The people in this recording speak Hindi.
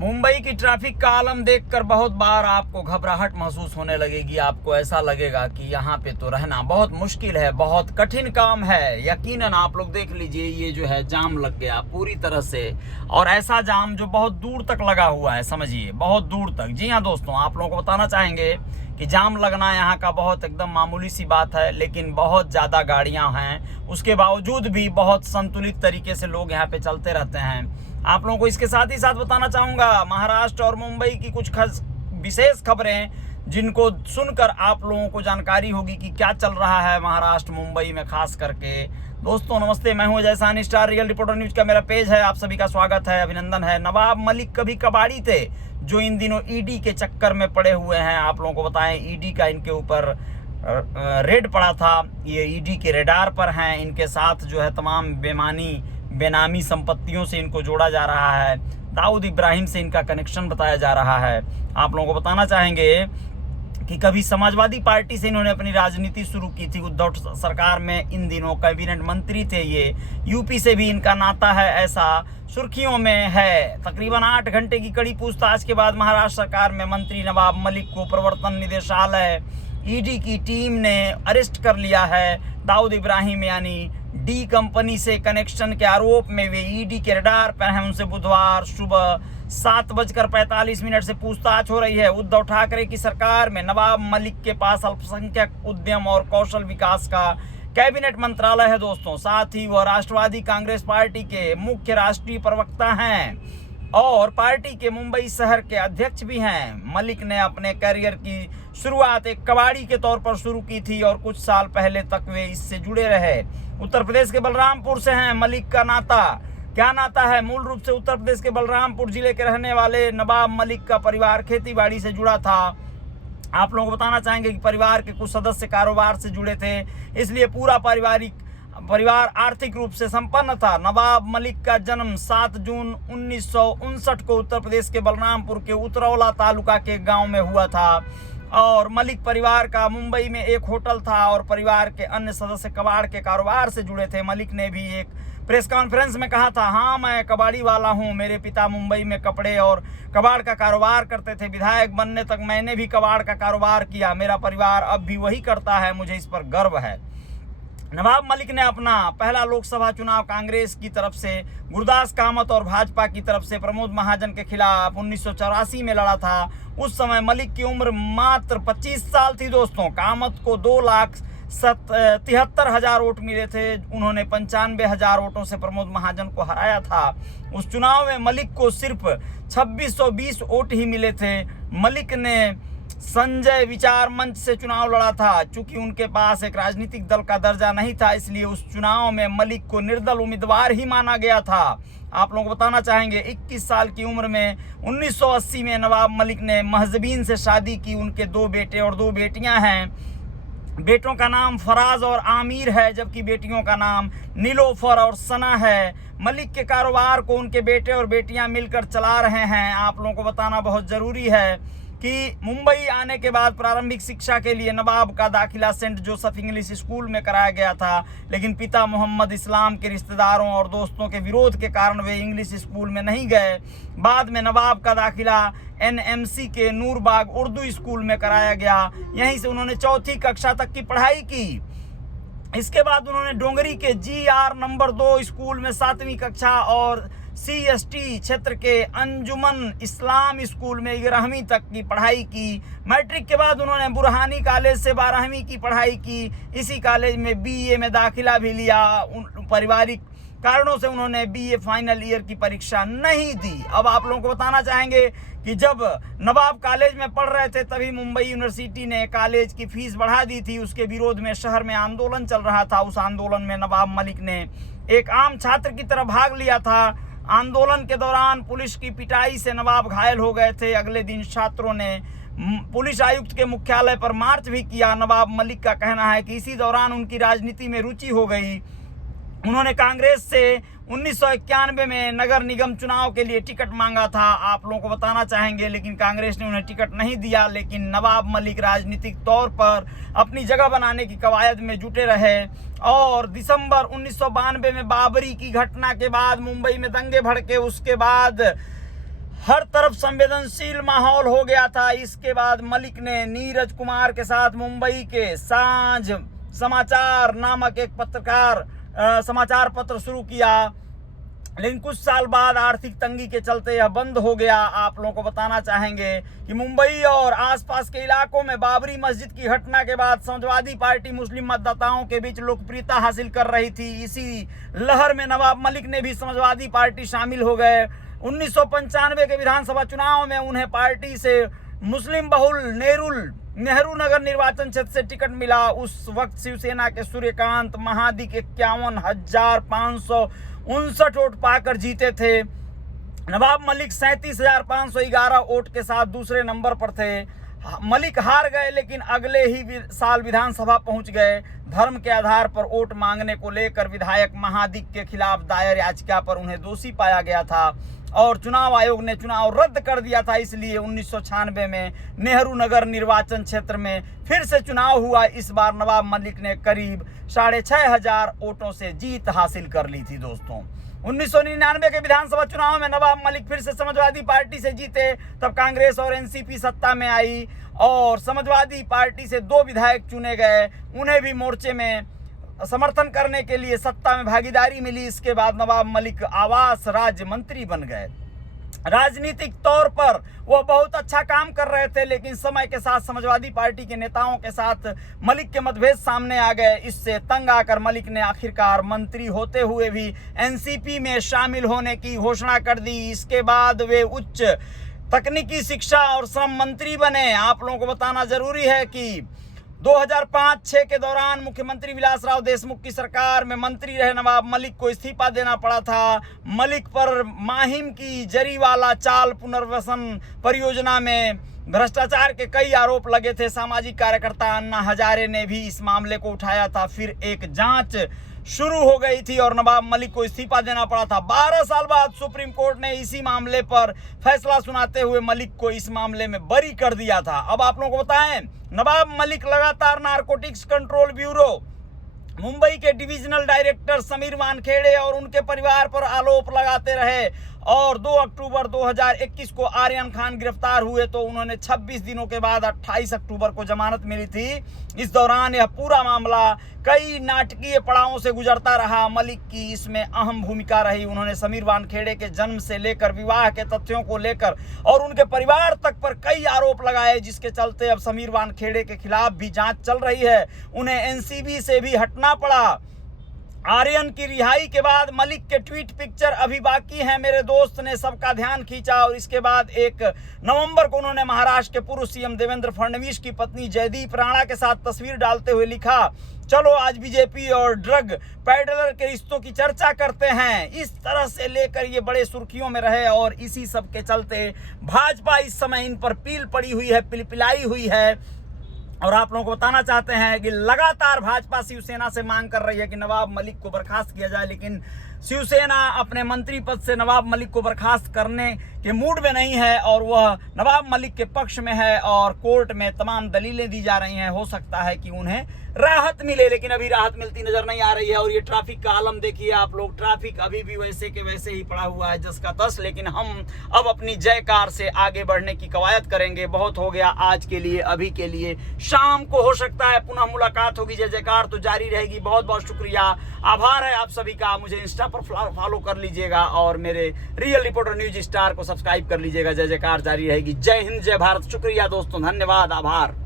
मुंबई की ट्रैफिक का आलम देखकर बहुत बार आपको घबराहट महसूस होने लगेगी। आपको ऐसा लगेगा कि यहाँ पे तो रहना बहुत मुश्किल है, बहुत कठिन काम है। यकीनन आप लोग देख लीजिए, ये जो है जाम लग गया पूरी तरह से, और ऐसा जाम जो बहुत दूर तक लगा हुआ है, समझिए बहुत दूर तक। जी हाँ दोस्तों, आप लोगों को बताना चाहेंगे कि जाम लगना यहाँ का बहुत एकदम मामूली सी बात है, लेकिन बहुत ज़्यादा गाड़ियाँ हैं, उसके बावजूद भी बहुत संतुलित तरीके से लोग यहाँ पे चलते रहते हैं। आप लोगों को इसके साथ ही साथ बताना चाहूँगा महाराष्ट्र और मुंबई की कुछ विशेष खबरें, जिनको सुनकर आप लोगों को जानकारी होगी कि क्या चल रहा है महाराष्ट्र मुंबई में खास करके। दोस्तों नमस्ते, मैं हूं Ajay Sahni, star real reporter news का मेरा पेज है। आप सभी का स्वागत है, अभिनंदन है। नवाब मलिक कभी कबाड़ी थे जो इन दिनों ईडी के चक्कर में पड़े हुए हैं। आप लोगों को बताएं, ईडी का इनके ऊपर रेड पड़ा था, ये ईडी के रेडार पर हैं। इनके साथ जो है तमाम बेनामी संपत्तियों से इनको जोड़ा जा रहा है। दाऊद इब्राहिम से इनका कनेक्शन बताया जा रहा है। आप लोगों को बताना चाहेंगे कि कभी समाजवादी पार्टी से इन्होंने अपनी राजनीति शुरू की थी। उद्धव सरकार में इन दिनों कैबिनेट मंत्री थे ये। यूपी से भी इनका नाता है, ऐसा सुर्खियों में है। तकरीबन 8 घंटे की कड़ी पूछताछ के बाद महाराष्ट्र सरकार में मंत्री नवाब मलिक को प्रवर्तन निदेशालय ईडी की टीम ने अरेस्ट कर लिया है। दाऊद इब्राहिम यानी डी कंपनी से कनेक्शन के आरोप में वे ईडी के रडार पर हैं। उनसे बुधवार सुबह 7:45 से पूछताछ हो रही है। उद्धव ठाकरे की सरकार में नवाब मलिक के पास अल्पसंख्यक उद्यम और कौशल विकास का कैबिनेट मंत्रालय है दोस्तों। साथ ही वह राष्ट्रवादी कांग्रेस पार्टी के मुख्य राष्ट्रीय प्रवक्ता हैं और पार्टी के मुंबई शहर के अध्यक्ष भी हैं। मलिक ने अपने करियर की शुरुआत एक कबाड़ी के तौर पर शुरू की थी और कुछ साल पहले तक वे इससे जुड़े रहे। उत्तर प्रदेश के बलरामपुर से हैं मलिक का नाता। क्या नाता है? मूल रूप से उत्तर प्रदेश के बलरामपुर जिले के रहने वाले नवाब मलिक का परिवार खेती बाड़ी से जुड़ा था। आप लोगों को बताना चाहेंगे कि परिवार के कुछ सदस्य कारोबार से जुड़े थे, इसलिए पूरा परिवार आर्थिक रूप से संपन्न था। नवाब मलिक का जन्म 7 जून 1959 को उत्तर प्रदेश के बलरामपुर के उतरौला तालुका के गांव में हुआ था और मलिक परिवार का मुंबई में एक होटल था और परिवार के अन्य सदस्य कबाड़ के कारोबार से जुड़े थे। मलिक ने भी एक प्रेस कॉन्फ्रेंस में कहा था, हाँ मैं कबाड़ी वाला हूँ, मेरे पिता मुंबई में कपड़े और कबाड़ का कारोबार करते थे। विधायक बनने तक मैंने भी कबाड़ का कारोबार किया, मेरा परिवार अब भी वही करता है, मुझे इस पर गर्व है। नवाब मलिक ने अपना पहला लोकसभा चुनाव कांग्रेस की तरफ से गुरदास कामत और भाजपा की तरफ से प्रमोद महाजन के खिलाफ 1984 में लड़ा था। उस समय मलिक की उम्र मात्र 25 साल थी दोस्तों। कामत को 2,73,000 वोट मिले थे। उन्होंने 95,000 वोटों से प्रमोद महाजन को हराया था। उस चुनाव में मलिक को सिर्फ 2620 वोट ही मिले थे। मलिक ने संजय विचार मंच से चुनाव लड़ा था। चूंकि उनके पास एक राजनीतिक दल का दर्जा नहीं था, इसलिए उस चुनाव में मलिक को निर्दल उम्मीदवार ही माना गया था। आप लोगों को बताना चाहेंगे 21 साल की उम्र में 1980 में नवाब मलिक ने महजबीन से शादी की। उनके 2 बेटे और 2 बेटियां हैं। बेटों का नाम फराज और आमिर है, जबकि बेटियों का नाम नीलोफर और सना है। मलिक के कारोबार को उनके बेटे और बेटियां मिलकर चला रहे हैं। आप लोगों को बताना बहुत ज़रूरी है कि मुंबई आने के बाद प्रारंभिक शिक्षा के लिए नवाब का दाखिला सेंट जोसेफ इंग्लिश स्कूल में कराया गया था, लेकिन पिता मोहम्मद इस्लाम के रिश्तेदारों और दोस्तों के विरोध के कारण वे इंग्लिश स्कूल में नहीं गए। बाद में नवाब का दाखिला NMC के नूरबाग उर्दू स्कूल में कराया गया। यहीं से उन्होंने 4वीं कक्षा तक की पढ़ाई की। इसके बाद उन्होंने डोंगरी के GR नंबर 2 स्कूल में 7वीं कक्षा और CST क्षेत्र के अंजुमन इस्लाम स्कूल में 11वीं तक की पढ़ाई की। मैट्रिक के बाद उन्होंने बुरहानी कॉलेज से 12वीं की पढ़ाई की। इसी कॉलेज में BA में दाखिला भी लिया। पारिवारिक कारणों से उन्होंने BA फाइनल ईयर की परीक्षा नहीं दी। अब आप लोगों को बताना चाहेंगे कि जब नवाब कॉलेज में पढ़ रहे थे तभी मुंबई यूनिवर्सिटी ने कॉलेज की फीस बढ़ा दी थी। उसके विरोध में शहर में आंदोलन चल रहा था। उस आंदोलन में नवाब मलिक ने एक आम छात्र की तरह भाग लिया था। आंदोलन के दौरान पुलिस की पिटाई से नवाब घायल हो गए थे। अगले दिन छात्रों ने पुलिस आयुक्त के मुख्यालय पर मार्च भी किया। नवाब मलिक का कहना है कि इसी दौरान उनकी राजनीति में रुचि हो गई। उन्होंने कांग्रेस से 1991 में नगर निगम चुनाव के लिए टिकट मांगा था। आप लोगों को बताना चाहेंगे, लेकिन कांग्रेस ने उन्हें टिकट नहीं दिया। लेकिन नवाब मलिक राजनीतिक तौर पर अपनी जगह बनाने की कवायद में जुटे रहे और दिसंबर 1992 में बाबरी की घटना के बाद मुंबई में दंगे भड़के। उसके बाद हर तरफ संवेदनशील माहौल हो गया था। इसके बाद मलिक ने नीरज कुमार के साथ मुंबई के सांझ समाचार नामक एक समाचार पत्र शुरू किया, लेकिन कुछ साल बाद आर्थिक तंगी के चलते यह बंद हो गया। आप लोगों को बताना चाहेंगे कि मुंबई और आसपास के इलाकों में बाबरी मस्जिद की घटना के बाद समाजवादी पार्टी मुस्लिम मतदाताओं के बीच लोकप्रियता हासिल कर रही थी। इसी लहर में नवाब मलिक ने भी समाजवादी पार्टी शामिल हो गए। 1995 के विधानसभा चुनाव में उन्हें पार्टी से मुस्लिम बहुल नेहरू नगर निर्वाचन क्षेत्र से टिकट मिला। उस वक्त शिवसेना के सूर्यकांत महादिक 51,559 वोट पाकर जीते थे। नवाब मलिक 37,511 वोट के साथ दूसरे नंबर पर थे। मलिक हार गए, लेकिन अगले ही साल विधानसभा पहुंच गए। धर्म के आधार पर वोट मांगने को लेकर विधायक महादिक के खिलाफ दायर याचिका पर उन्हें दोषी पाया गया था और चुनाव आयोग ने चुनाव रद्द कर दिया था। इसलिए 1996 में नेहरू नगर निर्वाचन क्षेत्र में फिर से चुनाव हुआ। इस बार नवाब मलिक ने करीब 6,500 वोटों से जीत हासिल कर ली थी। दोस्तों 1999 के विधानसभा चुनाव में नवाब मलिक फिर से समाजवादी पार्टी से जीते। तब कांग्रेस और एनसीपी सत्ता में आई और समाजवादी पार्टी से 2 विधायक चुने गए। उन्हें भी मोर्चे में समर्थन करने के लिए सत्ता में भागीदारी मिली। इसके बाद नवाब मलिक आवास राज्य मंत्री बन गए। राजनीतिक तौर पर वह बहुत अच्छा काम कर रहे थे, लेकिन समय के साथ समाजवादी पार्टी के नेताओं के साथ मलिक के मतभेद सामने आ गए। इससे तंग आकर मलिक ने आखिरकार मंत्री होते हुए भी एनसीपी में शामिल होने की घोषणा कर दी। इसके बाद वे उच्च तकनीकी शिक्षा और श्रम मंत्री बने। आप लोगों को बताना जरूरी है कि 2005-06 के दौरान मुख्यमंत्री विलासराव देशमुख की सरकार में मंत्री रहे नवाब मलिक को इस्तीफा देना पड़ा था। मलिक पर माहिम की जरीवाला चाल पुनर्वसन परियोजना में भ्रष्टाचार के कई आरोप लगे थे। सामाजिक कार्यकर्ता अन्ना हजारे ने भी इस मामले को उठाया था। फिर एक जांच शुरू हो गई थी और नवाब मलिक को इस्तीफा देना पड़ा था। 12 साल बाद सुप्रीम कोर्ट ने इसी मामले पर फैसला सुनाते हुए मलिक को इस मामले में बरी कर दिया था। अब आप लोगों को बताएं, नवाब मलिक लगातार नारकोटिक्स कंट्रोल ब्यूरो मुंबई के डिविजनल डायरेक्टर समीर वानखेड़े और उनके परिवार पर आरोप लगाते रहे और 2 अक्टूबर 2021 को आर्यन खान गिरफ्तार हुए तो उन्होंने 26 दिनों के बाद 28 अक्टूबर को जमानत मिली थी। इस दौरान यह पूरा मामला कई नाटकीय पड़ावों से गुजरता रहा। मलिक की इसमें अहम भूमिका रही। उन्होंने समीर वानखेड़े के जन्म से लेकर विवाह के तथ्यों को लेकर और उनके परिवार तक पर कई आरोप लगाए, जिसके चलते अब समीर वानखेड़े के खिलाफ भी जांच चल रही है। उन्हें एनसीबी से भी हटना पड़ा। आर्यन की रिहाई के बाद मलिक के ट्वीट पिक्चर अभी बाकी हैं। मेरे दोस्त ने सबका ध्यान खींचा और इसके बाद 1 नवंबर को उन्होंने महाराष्ट्र के पूर्व सीएम देवेंद्र फडणवीस की पत्नी जयदीप राणा के साथ तस्वीर डालते हुए लिखा, चलो आज बीजेपी और ड्रग पैडलर के रिश्तों की चर्चा करते हैं। इस तरह से लेकर ये बड़े सुर्खियों में रहे और इसी सब के चलते भाजपा इस समय इन पर पील पड़ी हुई है, पिलपिलाई हुई है। और आप लोगों को बताना चाहते हैं कि लगातार भाजपा शिवसेना से मांग कर रही है कि नवाब मलिक को बर्खास्त किया जाए, लेकिन शिवसेना अपने मंत्री पद से नवाब मलिक को बर्खास्त करने के मूड में नहीं है और वह नवाब मलिक के पक्ष में है और कोर्ट में तमाम दलीलें दी जा रही हैं। हो सकता है कि उन्हें राहत मिले, लेकिन अभी राहत मिलती नजर नहीं आ रही है। और ये ट्रैफिक का आलम देखिए आप लोग, ट्रैफिक अभी भी वैसे के वैसे ही पड़ा हुआ है जस का तस। लेकिन हम अब अपनी जयकार से आगे बढ़ने की कवायद करेंगे। बहुत हो गया आज के लिए, अभी के लिए। शाम को हो सकता है पुनः मुलाकात होगी। जय जयकार तो जारी रहेगी। बहुत बहुत शुक्रिया, आभार है आप सभी का। मुझे इंस्टा पर फॉलो कर लीजिएगा और मेरे रियल रिपोर्टर न्यूज स्टार को सब्सक्राइब कर लीजिएगा। जय जयकार जारी रहेगी। जय हिंद, जय भारत। शुक्रिया दोस्तों, धन्यवाद, आभार।